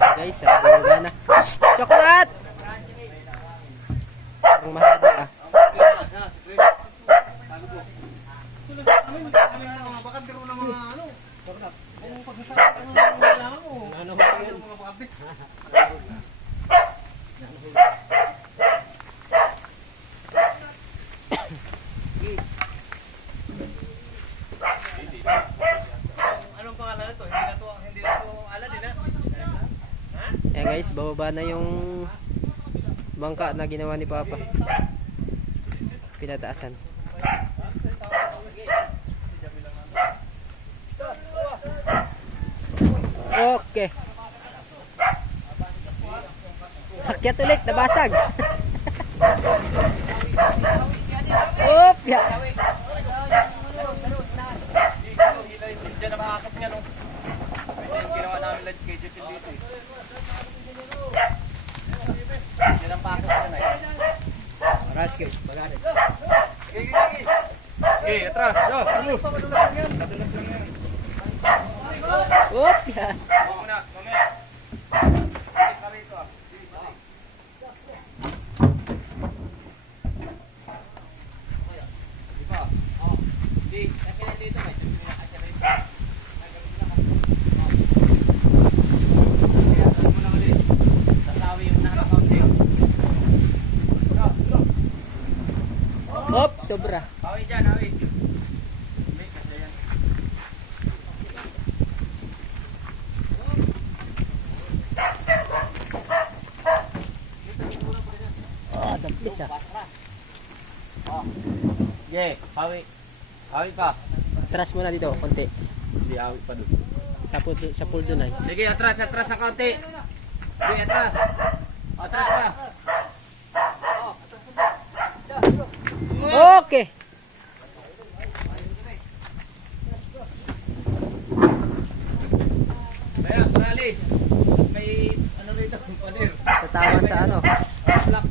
Yan guys, bumaba na. Chocolate! Ang mahaba ah. Anong pangalan nito? Hindi na to Aladdin ha? Yan guys, bababa na yung bangka na ginawa ni Papa. Pinataasan. Okay. Akyat ulit, nabasag. Oop, ya. Diyan na makakit nga nung ginawa namin live kay Justin dito eh. Diyan ang pakit na eh. Rasyo, bagay. Okay, atras. Yo, tulo. Oop, ya. Muna, mamaya. Bakit pa rito ah? Di ba? Oh. Di, kasi nandito may kasi rito. Oop, sobra. Hawi dyan, hawi. Oh, daplis ah. Yeah, hawi. Hawi pa. Atras muna dito, konti. Hindi, hawi pa doon. Sa pool doon ay. Sige, atras sa konti. Sige, atras. Atras pa. Okay. Kaya, sarali. May ano rito, panir. Tatawan sa ano. Plak.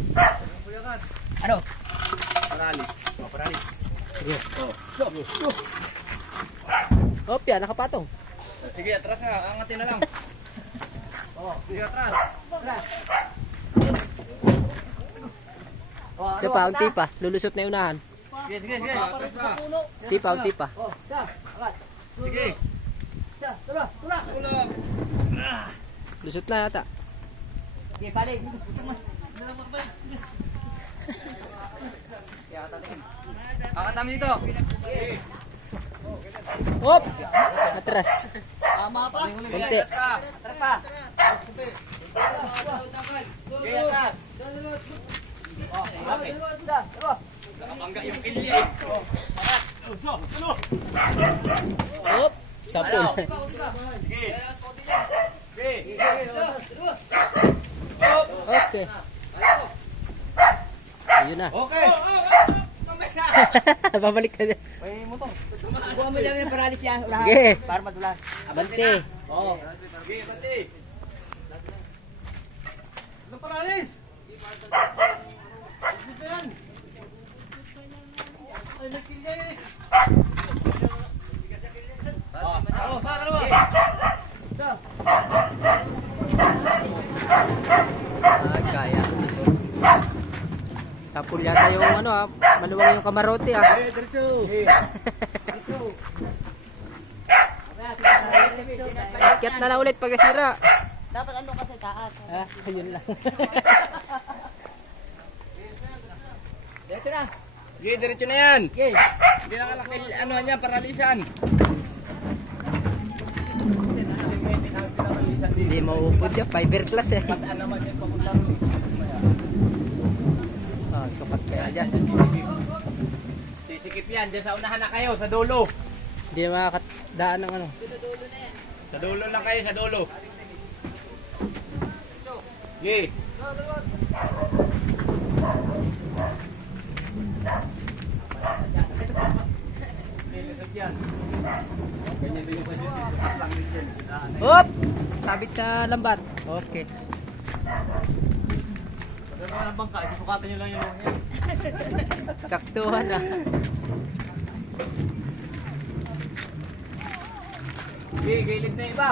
Ano? Parali. Oh, parali. Sige. Oh. Oop, yan, nakapatong. Sige, atras na. Angatin na lang. Oh, sige, atras. Siya pa, ang tipa. Lulusot na yung unahan. Sige, sige, sige. Atras na. Tipa, ang tipa. Sige. Tula. Lusot na yata. Akatami dito. Oop! Atras. Tama pa. Konti. Atras pa. Sige, atras. Oh, okay. Nakabangga yung kilya eh. Oop! Sa pool. Sige. Sige. Okay. Ayun na. Okay. Babalik ka na. May motor. Buwan mo lang yung paralis yan. Sige. Para madulas. Abante. Oo. Sige, pati. Anong paralis? Ay, nagkilya eh. Saan ka naman? Kaya. Lusot. Sa pool yata yung ano ah. Maluwang yung kamarote ah. Akyat na lang ulit pag nasira. Dapat ano kasi taas. Ah, ayun lang. Dito na. Sige, diretso na yan. Okay. Hindi na kalakil, ano niya, paralisan. Hindi mauupod yan. Fiberglass eh. Ano naman yan, papunta rin. Ah, sukat kaya dyan. Sisikip yan, dyan sa unahan na kayo, sa dulo. Hindi na makakadaan ng ano. Sa dulo lang kayo, sa dulo. Sige. Hop! Sabit sa lambat. Okay. Pagkakaroon ka ng bangka, isukatan nyo lang yung lang yan. Saktuhan na. Sige, gilid na iba.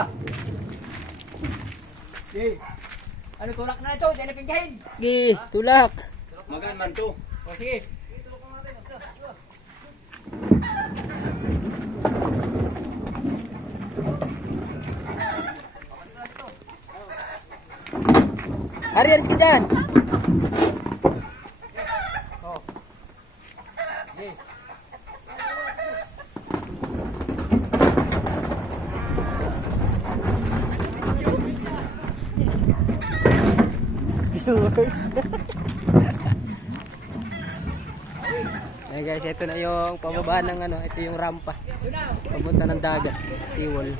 Ano tulak na ito? Diyan na pinggahin. Gi, tulak. Magan man to. O sige. Ari, aris ka dyan. Ay guys, ito na yung pababa ng ano, ito yung rampa. Papunta ng dagat, seawall.